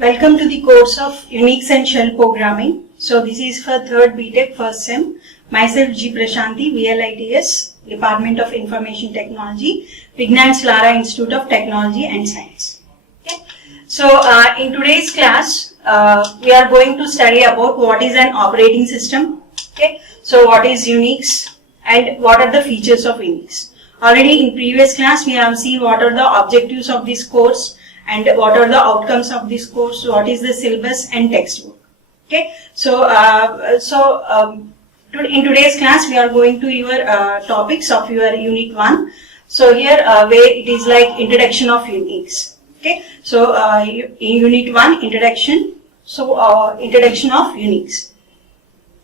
Welcome to the course of Unix and Shell Programming. So this is for 3rd BTech first sem. Myself G. Prashanti, VLITS, Department of Information Technology, Vignan Slara Institute of Technology and Science. Okay. So in today's class, we are going to study about what is an operating system. Okay. So what is Unix and what are the features of Unix. Already in previous class we have seen what are the objectives of this course and what are the outcomes of this course, what is the syllabus and textbook. Okay, so in today's class we are going to your topics of your unit 1. So here where it is like introduction of Unix. Okay, so in unit 1 introduction. So introduction of Unix.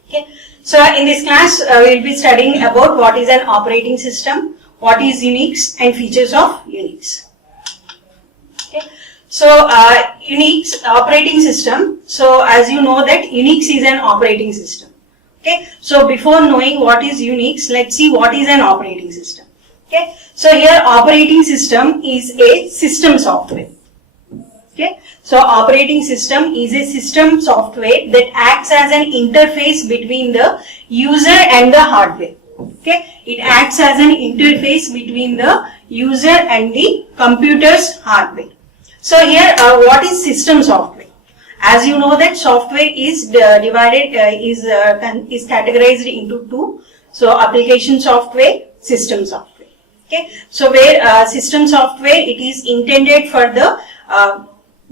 Okay, so in this class we will be studying about what is an operating system, what is Unix and features of Unix. So Unix operating system. So as you know that Unix is an operating system. Okay. So before knowing what is Unix, let's see what is an operating system. Okay. So here operating system is a system software. Okay. So operating system is a system software that acts as an interface between the user and the hardware. Okay. It acts as an interface between the user and the computer's hardware. So here what is system software? As you know that software is is categorized into two. So application software, system software. Okay. So where system software, it is intended for the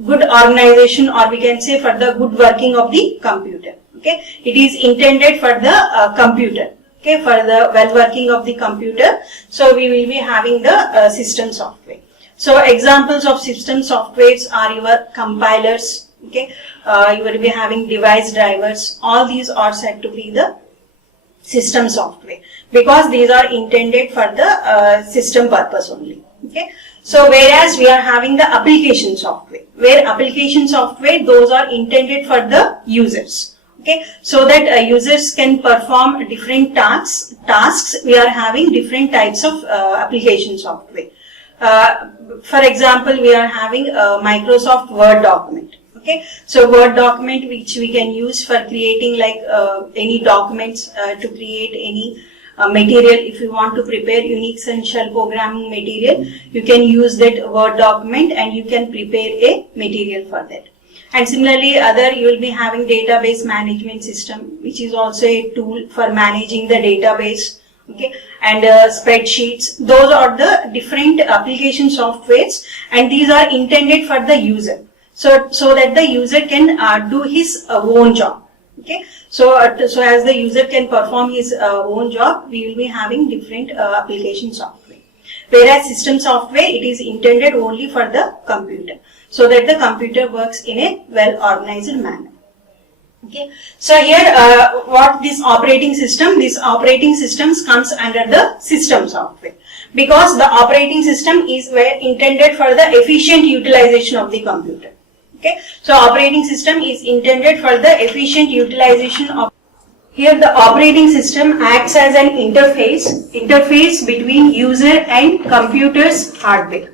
good organization, or we can say for the good working of the computer. Okay. It is intended for the computer. Okay. For the well working of the computer. So we will be having the system software. So examples of system softwares are your compilers. Okay, you will be having device drivers. All these are said to be the system software because these are intended for the system purpose only. Okay, so whereas we are having the application software, where application software, those are intended for the users. Okay, so that users can perform different tasks. We are having different types of application software. For example, we are having a Microsoft Word document. Okay, so Word document which we can use for creating like any documents to create any material. If you want to prepare Unix and Shell programming material, you can use that Word document and you can prepare a material for that. And similarly, you will be having database management system, which is also a tool for managing the database. Okay, and spreadsheets. Those are the different application softwares, and these are intended for the user. So that the user can do his own job. Okay, so as the user can perform his own job, we will be having different application software. Whereas system software, it is intended only for the computer, so that the computer works in a well organized manner. Okay, so here what this operating systems comes under the system software, because the operating system is intended for the efficient utilization of the computer. Okay, so operating system is intended for the efficient utilization of. Here the operating system acts as an interface between user and computer's hardware.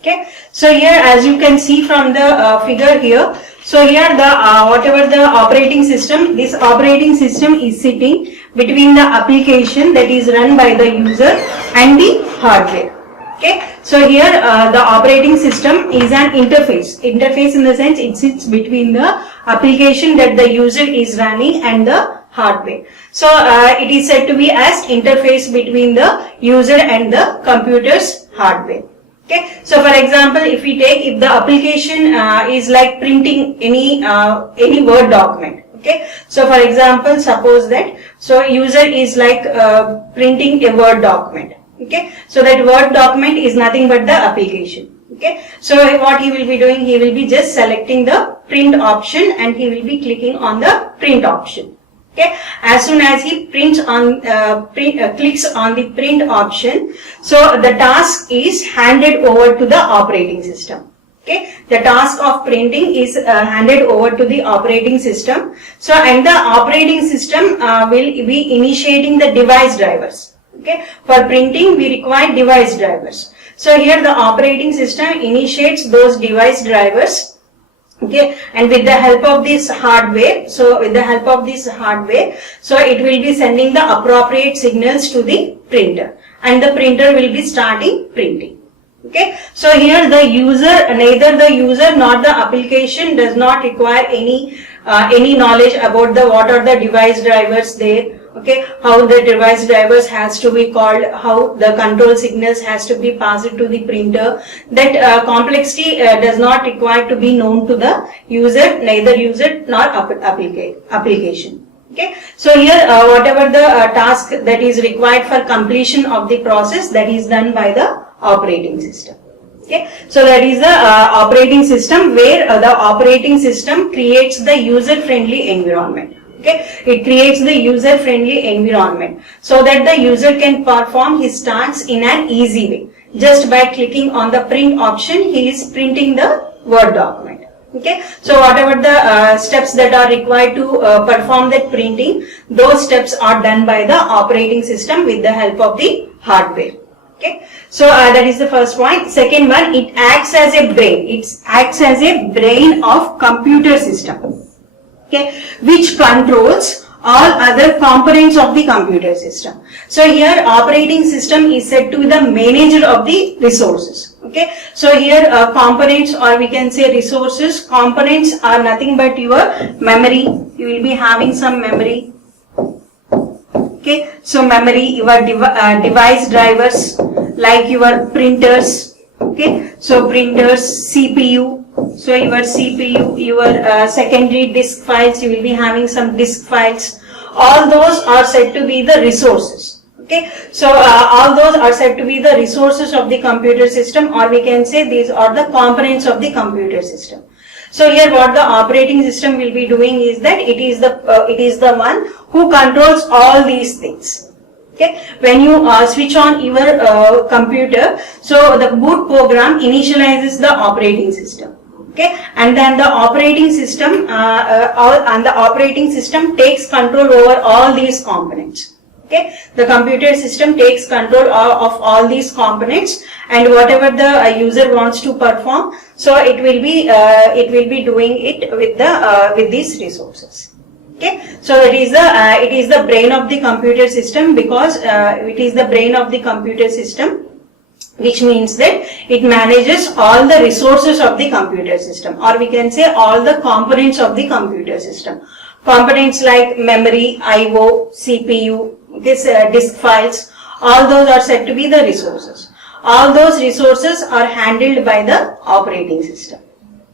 Okay, so here as you can see from the figure here. So here the whatever the operating system, this operating system is sitting between the application that is run by the user and the hardware. Okay, so here the operating system is an interface in the sense it sits between the application that the user is running and the hardware. So it is said to be as interface between the user and the computer's hardware. Okay, so for example, if the application is like printing any Word document. Okay, so for example, suppose that user is like printing a Word document. Okay, so that Word document is nothing but the application. Okay, so what he will be doing, he will be just selecting the print option and he will be clicking on the print option. Okay, as soon as he clicks on the print option, so the task is handed over to the operating system. Okay, the task of printing is handed over to the operating system. So, and the operating system will be initiating the device drivers. Okay, for printing we require device drivers. So here the operating system initiates those device drivers Okay, and with the help of this hardware, so it will be sending the appropriate signals to the printer, and the printer will be starting printing. Okay, so here the user, neither the user nor the application does not require any knowledge about the what are the device drivers there. Okay, how the device drivers has to be called, how the control signals has to be passed to the printer. That complexity does not require to be known to the user, neither user nor application. Okay, so here whatever the task that is required for completion of the process, that is done by the operating system. Okay, so that is the operating system, where the operating system creates the user-friendly environment. Okay, it creates the user-friendly environment so that the user can perform his tasks in an easy way. Just by clicking on the print option, he is printing the Word document. Okay, so whatever the steps that are required to perform that printing, those steps are done by the operating system with the help of the hardware. Okay, so that is the first point. Second one, it acts as a brain. It acts as a brain of computer system. Okay, which controls all other components of the computer system. So here operating system is said to be the manager of the resources. Okay, so here components, or we can say resources, components are nothing but your memory. You will be having some memory. Okay, so memory, your device drivers like your printers. Okay, so printers, CPU. So your CPU, your secondary disk files, you will be having some disk files. All those are said to be the resources. Okay, so all those are said to be the resources of the computer system, or we can say these are the components of the computer system. So here what the operating system will be doing is that it is the one who controls all these things. Okay, when you switch on your computer, so the boot program initializes the operating system. Okay, and then the operating system takes control over all these components. Okay, the computer system takes control of all these components, and whatever the user wants to perform, so it will be doing it with these resources. Okay, so it is the brain of the computer system, because it is the brain of the computer system, which means that it manages all the resources of the computer system, or we can say all the components of the computer system. Components like memory, I/O, CPU, disk files, all those are said to be the resources. All those resources are handled by the operating system.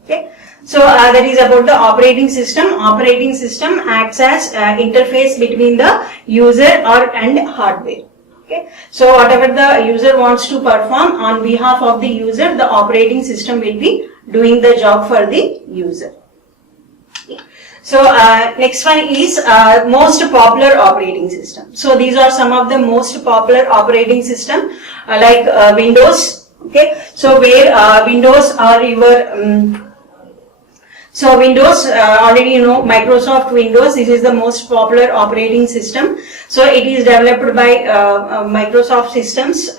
Okay, so that is about the operating system. Operating system acts as interface between the user and hardware. Okay, so whatever the user wants to perform on behalf of the user, the operating system will be doing the job for the user. Okay. So next one is most popular operating system. So these are some of the most popular operating system like Windows. Okay, so where Windows are your so Windows, already you know, Microsoft Windows, this is the most popular operating system. So it is developed by Microsoft Systems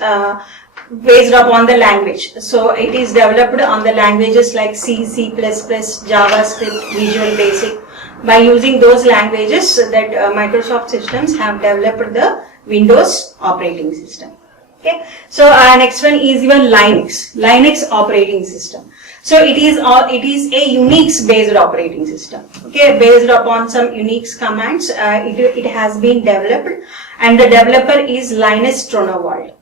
based upon the language. So it is developed on the languages like C, C++, JavaScript, Visual Basic. By using those languages that Microsoft Systems have developed the Windows operating system. Okay, so next one is your Linux operating system. So it is a Unix based operating system. Okay, based upon some Unix commands, it has been developed, and the developer is Linus Torvalds.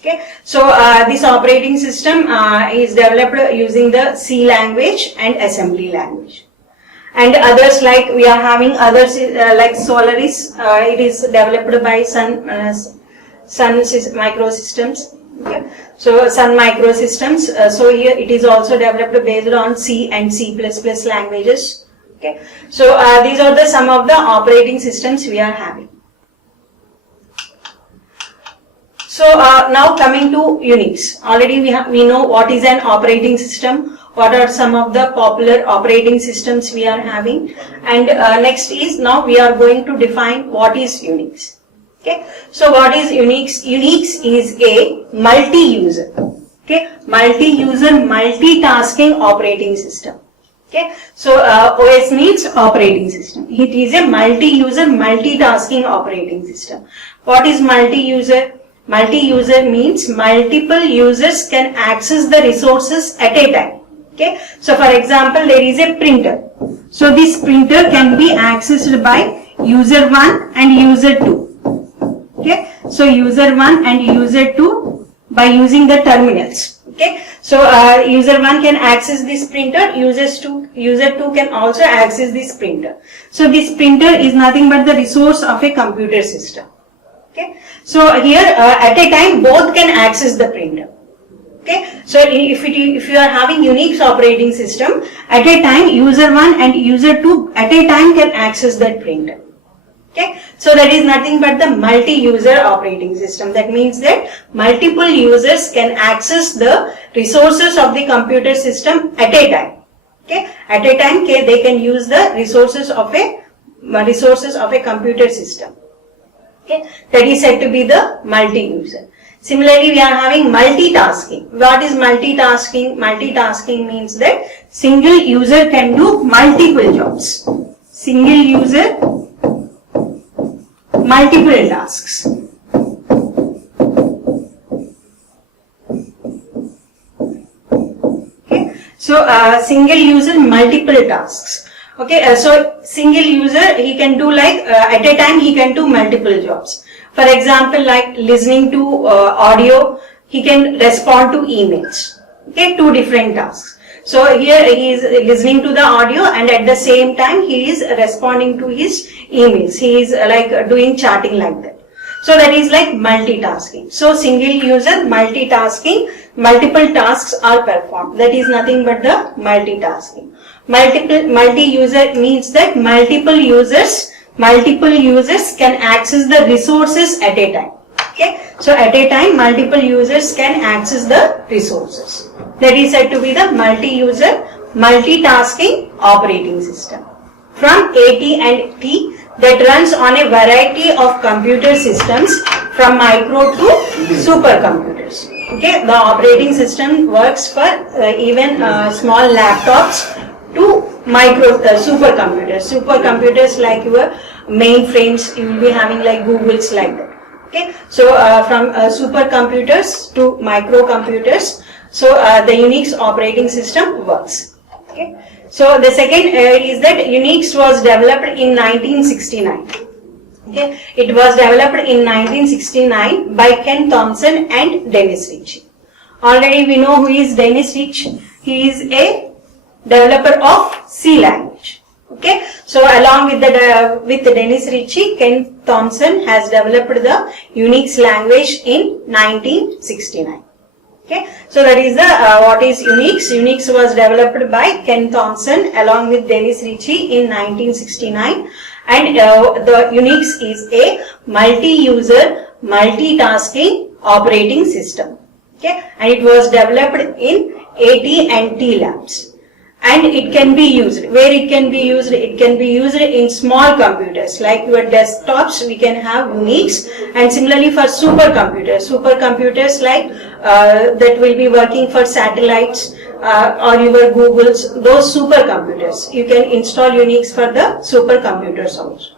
Okay, so this operating system is developed using the C language and assembly language. And others, like we are having others like Solaris, it is developed by Sun Microsystems. Okay. So Sun Microsystems, so here it is also developed based on C and C++ languages. Okay, so these are the some of the operating systems we are having. So now coming to Unix, already we know what is an operating system, what are some of the popular operating systems we are having, and next is now we are going to define what is Unix. Okay, so what is Unix? Unix is a multi-user, okay, multi-user, multitasking operating system. Okay, so OS means operating system. It is a multi-user, multitasking operating system. What is multi-user? Multi-user means multiple users can access the resources at a time. Okay, so for example, there is a printer. So this printer can be accessed by user 1 and user 2. Okay, so user 1 and user 2 by using the terminals. Okay, so user 1 can access this printer, user 2 can also access this printer. So this printer is nothing but the resource of a computer system. Okay, so here at a time both can access the printer. Okay, so if you are having Unix operating system, at a time user 1 and user 2 at a time can access that printer. Okay, so that is nothing but the multi-user operating system. That means that multiple users can access the resources of the computer system at a time. Okay, at a time they can use the resources of a computer system. Okay, that is said to be the multi-user. Similarly, we are having multitasking. What is multitasking? Multitasking means that single user can do multiple jobs. Single user, multiple tasks. Okay, so single user, multiple tasks. Okay, so single user, he can do like at a time he can do multiple jobs. For example, like listening to audio, he can respond to emails. Okay, two different tasks. So here he is listening to the audio and at the same time he is responding to his emails. He is like doing chatting like that. So that is like multitasking. So single user, multitasking, multiple tasks are performed. That is nothing but the multitasking. Multi-user means that multiple users can access the resources at a time. Okay, so at a time multiple users can access the resources. That is said to be the multi-user, multitasking operating system. From AT&T that runs on a variety of computer systems from micro to supercomputers. Okay, the operating system works for even small laptops to micro supercomputers. Supercomputers like your mainframes, you will be having like Google's like that. Okay, so from supercomputers to microcomputers, so the Unix operating system works. Okay, so the second is that Unix was developed in 1969. Okay, it was developed in 1969 by Ken Thompson and Dennis Ritchie. Already we know who is Dennis Ritchie. He is a developer of C language. Okay, so along with Dennis Ritchie, Ken Thompson has developed the Unix language in 1969. Okay, so that is the what is Unix. Unix was developed by Ken Thompson along with Dennis Ritchie in 1969, and the Unix is a multi-user, multitasking operating system. Okay, and it was developed in AT&T Labs. And it can be used, where it can be used in small computers like your desktops. We can have Unix, and similarly for supercomputers like that will be working for satellites or your Google's, those supercomputers. You can install Unix for the supercomputers also.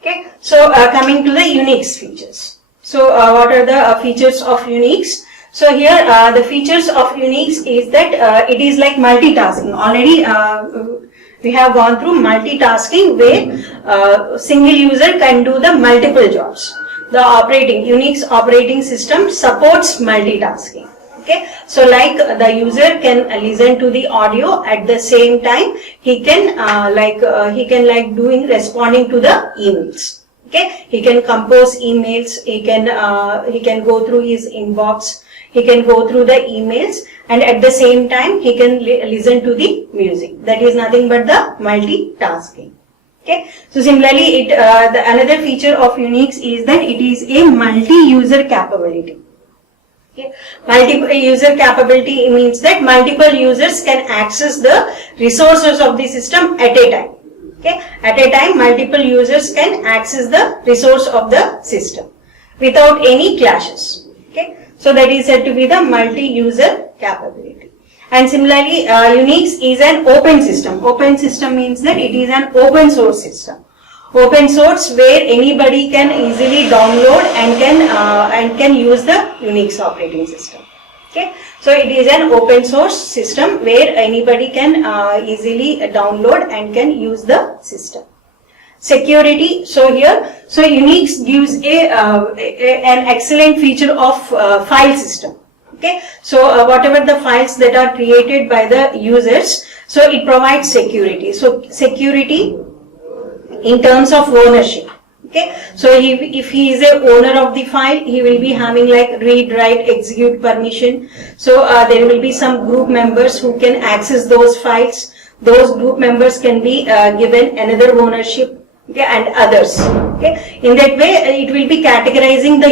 Okay, so coming to the Unix features. So what are the features of Unix? So here the features of Unix is that it is like multitasking. Already we have gone through multitasking where single user can do the multiple jobs. The Unix operating system supports multitasking. Okay, so like the user can listen to the audio at the same time he can responding to the emails. Okay, he can compose emails, he can go through his inbox, he can go through the emails, and at the same time he can listen to the music. That is nothing but the multitasking. Okay, so similarly another feature of Unix is that it is a multi-user capability. Okay. Multi-user capability means that multiple users can access the resources of the system at a time. Okay, at a time multiple users can access the resource of the system without any clashes. Okay, So that is said to be the multi-user capability. And similarly, Unix is an open system. Open system means that it is an open source system. Open source where anybody can easily download and can use the Unix operating system. Okay, so it is an open source system where anybody can easily download and can use the system. Security. So Unix gives an excellent feature of file system. Okay, so whatever the files that are created by the users, so it provides security. So security in terms of ownership. Okay, so if he is a owner of the file, he will be having like read, write, execute permission. So there will be some group members who can access those files. Those group members can be given another ownership. Okay, and others. Okay, in that way it will be categorizing the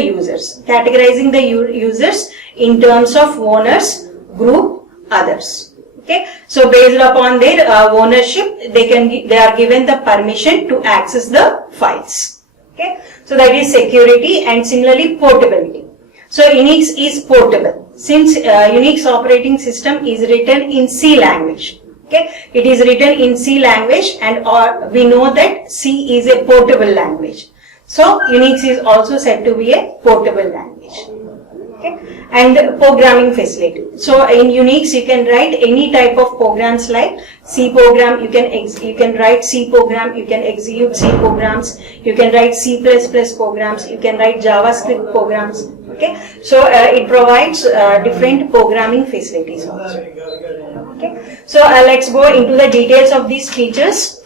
users, in terms of owners, group, others. Okay, so based upon their ownership, they are given the permission to access the files. Okay, so that is security. And similarly portability. So Unix is portable since Unix operating system is written in C language. Okay, it is written in C language, and we know that C is a portable language. So Unix is also said to be a portable language. Okay, and programming facility. So in Unix you can write any type of programs like C program. You can write C program. You can execute C programs. You can write C++ programs. You can write JavaScript programs. Okay, so it provides different programming facilities also. Okay, so let's go into the details of these features.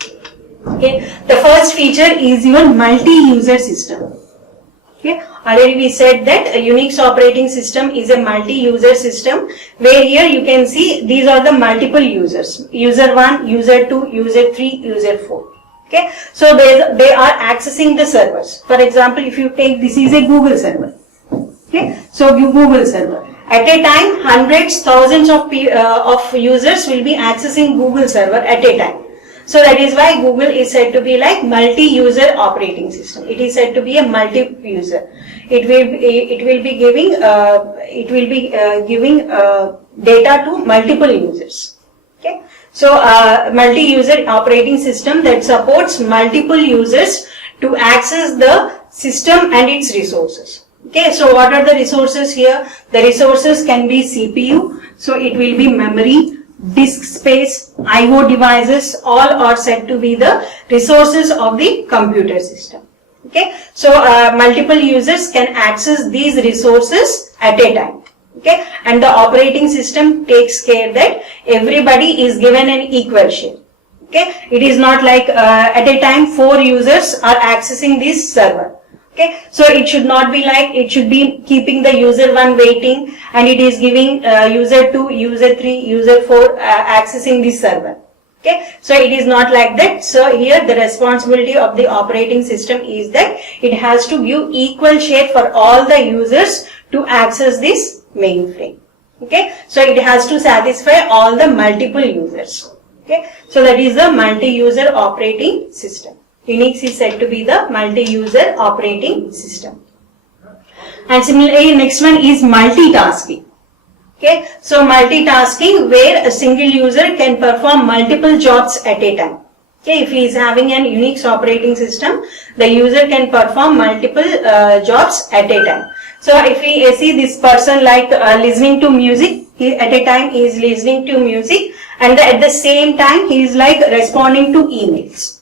Okay, the first feature is your multi-user system. Okay, already we said that a Unix operating system is a multi-user system, where here you can see these are the multiple users: user 1, user 2, user 3, user 4. Okay, so they are accessing the servers. For example, if you take, this is a Google server. Okay, so Google server. At a time, hundreds, thousands of users will be accessing Google server at a time. So that is why Google is said to be like multi-user operating system. It is said to be a multi-user. It will be giving data to multiple users. Okay, so multi-user operating system that supports multiple users to access the system and its resources. Okay, so what are the resources here? The resources can be CPU, so it will be memory, disk space, I/O devices, all are said to be the resources of the computer system. Okay, so multiple users can access these resources at a time. Okay, and the operating system takes care that everybody is given an equal share. Okay, it is not like at a time 4 users are accessing this server. Okay, so it should not be like, it should be keeping the user 1 waiting and it is giving user 2, user 3, user 4 accessing this server. Okay, so it is not like that. So here the responsibility of the operating system is that it has to give equal share for all the users to access this mainframe. Okay, so it has to satisfy all the multiple users. Okay, so that is the multi-user operating system. Unix is said to be the multi-user operating system. And similarly, next one is multitasking. Okay, so multitasking where a single user can perform multiple jobs at a time. Okay, if he is having an Unix operating system, the user can perform multiple jobs at a time. So if we see this person like listening to music, at a time he is listening to music, and at the same time he is like responding to emails.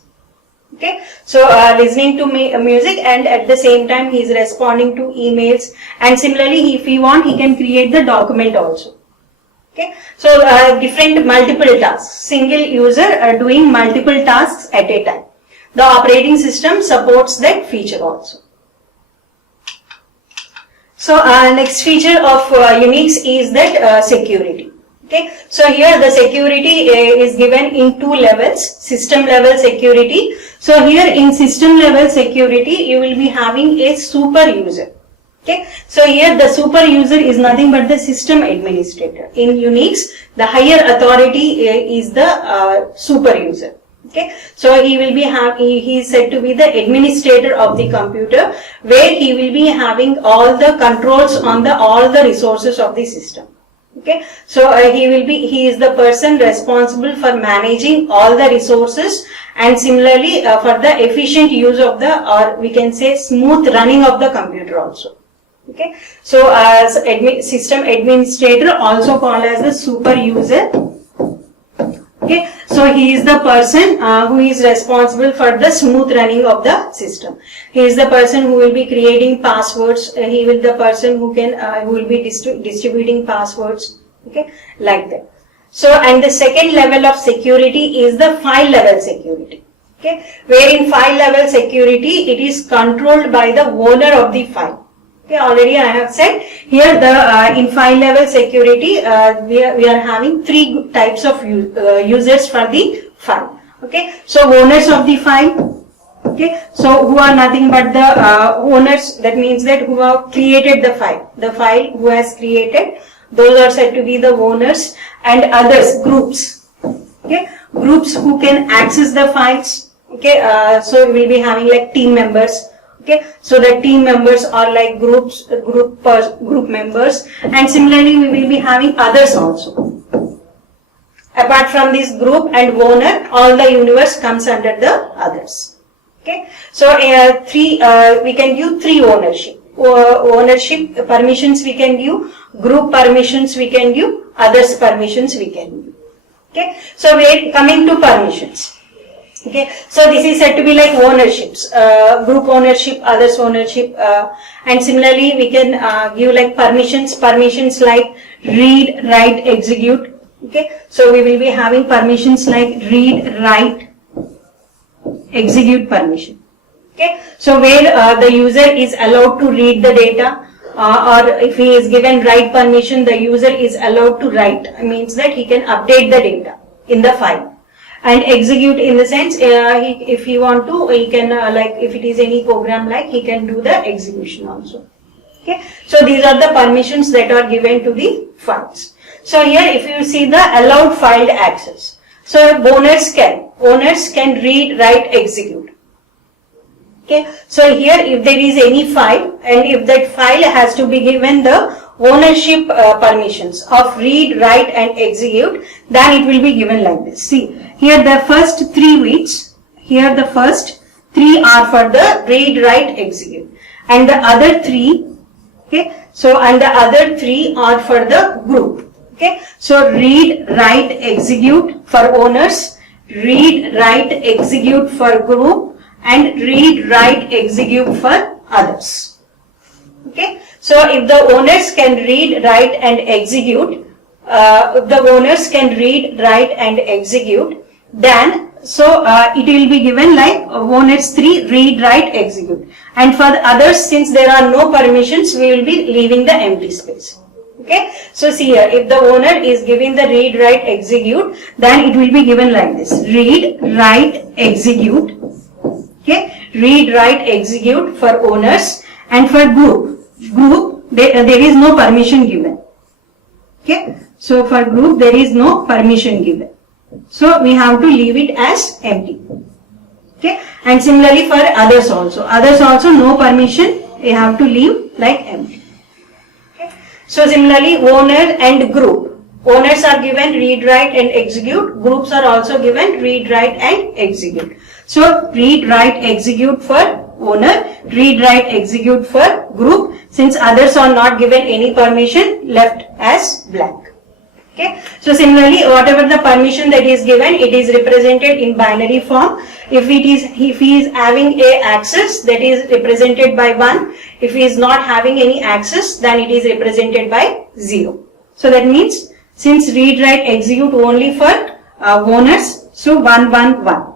Okay, so listening to music and at the same time he is responding to emails, and similarly if he want he can create the document also. Okay, so different multiple tasks, single user doing multiple tasks at a time. The operating system supports that feature also. So next feature of Unix is that security. Okay, so here the security is given in 2 levels, system level security. So here in system level security, you will be having a super user. Okay, so here the super user is nothing but the system administrator. In Unix, the higher authority is the super user. Okay, so he will be he is said to be the administrator of the computer, where he will be having all the controls on all the resources of the system. Okay, so he is the person responsible for managing all the resources, and similarly for the efficient use of or we can say smooth running of the computer also. Okay, so as system administrator, also called as the super user. Okay, so he is the person who is responsible for the smooth running of the system. He is the person who will be creating passwords. He will the person who will be distributing passwords. Okay, like that. So, and the second level of security is the file level security. Okay, where in file level security it is controlled by the owner of the file. Okay, already I have said here in file level security we are having three types of users for the file. Okay, so owners of the file. Okay, so who are nothing but the owners, that means that who have created the file who has created, those are said to be the owners, and others, groups. Okay, groups who can access the files. Okay, so we will be having like team members. Okay, so the team members are like group members, and similarly we will be having others also. Apart from this group and owner, all the universe comes under the others. Okay, so we can give three ownership permissions we can give, group permissions we can give, others permissions we can give. Okay, so we are coming to permissions. Okay, so this is said to be like ownerships, group ownership, others ownership, and similarly we can give like permissions like read, write, execute. Okay, so we will be having permissions like read, write, execute permission. Okay, so where the user is allowed to read the data, or if he is given write permission, the user is allowed to write. It means that he can update the data in the file. And execute in the sense, if he want to, he can like if it is any program, like he can do the execution also. Okay, so these are the permissions that are given to the files. So here, if you see the allowed file access, so owners can read, write, execute. Okay, so here if there is any file, and if that file has to be given the ownership permissions of read, write, and execute, then it will be given like this. See, here the first three bits, here the first three are for the read, write, execute, and the other three, okay, so and the other three are for the group. Okay, so read, write, execute for owners, read, write, execute for group, and read, write, execute for others. Okay, so if the owners can read, write, and execute, then it will be given like owners 3 read, write, execute, and for the others, since there are no permissions, we will be leaving the empty space. Okay, so see here, if the owner is giving the read, write, execute, then it will be given like this: read, write, execute. Okay, read, write, execute for owners, and for group there is no permission given. Okay, so for group there is no permission given, so we have to leave it as empty. Okay, and similarly for others also no permission, we have to leave like empty. Okay, so similarly owner and group, owners are given read, write, and execute, groups are also given read, write, and execute. So read, write, execute for owner, read, write, execute for group. Since others are not given any permission, left as blank. Okay, so similarly whatever the permission that is given, it is represented in binary form. If he is having a access, that is represented by 1. If he is not having any access, then it is represented by 0. So that means since read, write, execute only for owners, so 1, 1, 1.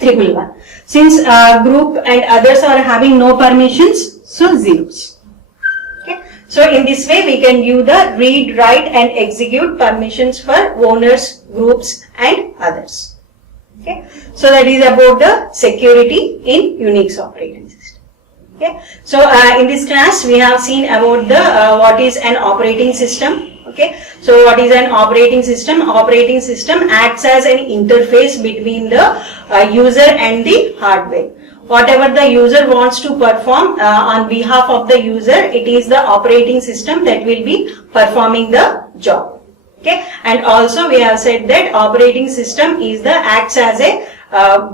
111. Since group and others are having no permissions, so zeros. Okay, so in this way we can give the read, write, and execute permissions for owners, groups, and others. Okay, so that is about the security in Unix operating system. Okay, so in this class we have seen about the what is an operating system. Okay, So what is an operating system? Operating system acts as an interface between the user and the hardware. Whatever the user wants to perform on behalf of the user, it is the operating system that will be performing the job. Okay, and also we have said that operating system is the acts as a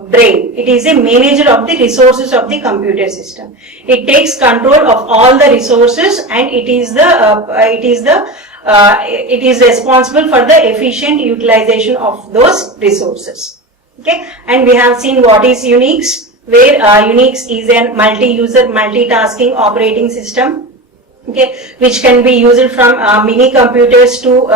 brain. It is a manager of the resources of the computer system. It takes control of all the resources, and it is responsible for the efficient utilization of those resources. Okay, and we have seen what is Unix, where Unix is a multi-user, multitasking operating system, okay, which can be used from mini computers to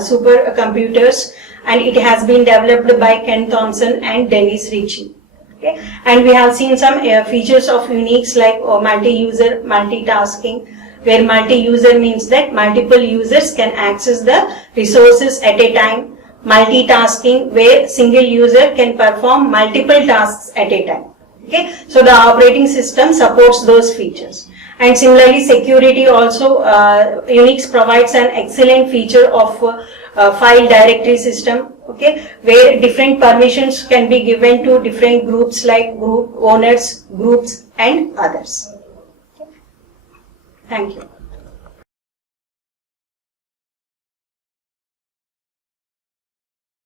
super computers, and it has been developed by Ken Thompson and Dennis Ritchie. Okay, and we have seen some features of Unix like multi-user, multitasking, where multi-user means that multiple users can access the resources at a time. Multitasking, where single user can perform multiple tasks at a time. Okay, so the operating system supports those features. And similarly, security also, Unix provides an excellent feature of file directory system, okay, where different permissions can be given to different groups like group owners, groups, and others. Okay. Thank you.